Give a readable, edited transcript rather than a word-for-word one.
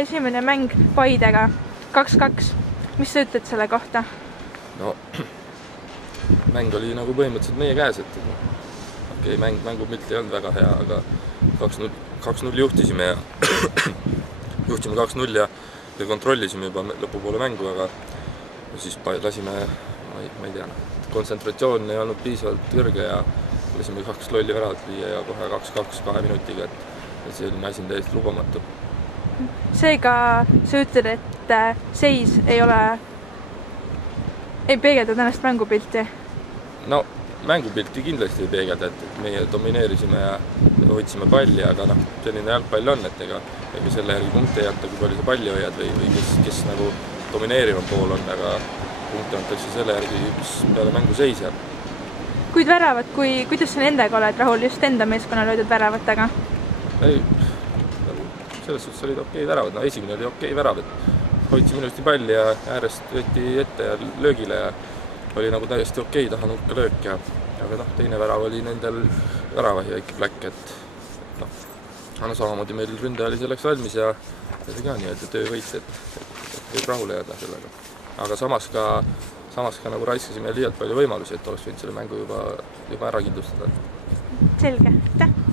esimene mäng Paidega 2-2. Mis sa ütled selle kohta? No, mäng oli nagu põhimõtteliselt meie käes, et okei, mängupilt ei olnud väga hea, aga 2-0 juhtisime ja juhtisime 2-0 ja kontrollisime juba lõpupoole mängu, aga siis lasime, ma ei tea, kontsentratsioon ei olnud piisavalt kõrge ja lasime 2 lolli väravat lüüa ja kohe 2-2 2 minutiga, et selline asi on täiesti lubamatu. Seega sa ütled, et seis ei peegelda tänast mängupilti? No, mängupilti kindlasti ei peegelda, et meie domineerisime ja hoidsime palli, aga selline jalgpall on, et ega selle järgi punkte ei anta, kui palju sa palli hoiad või kes nagu domineeriva pool on, aga punkte antakse selle järgi, mis peale mängu seis jääb. Kuid väravad, kuidas sa nendega oled rahul just enda meeskonna löödud väravatega? Selles suhtes olid okei väravad. Esimene oli okei värav, et hoidsi minusti palli ja äärest võeti ette ja löögile ja oli nagu täiesti okei taha nurka löök. Aga teine värav oli nendel väravahi väike pläkk, et samamoodi meil ründaja oli selleks valmis ja see ka nii, et töövõit, et võib rahule jääda sellega. Aga samas ka nagu raiskasime liialt palju võimalusi, et oleks võinud selle mängu juba ära kindlustada. Selge, aitäh!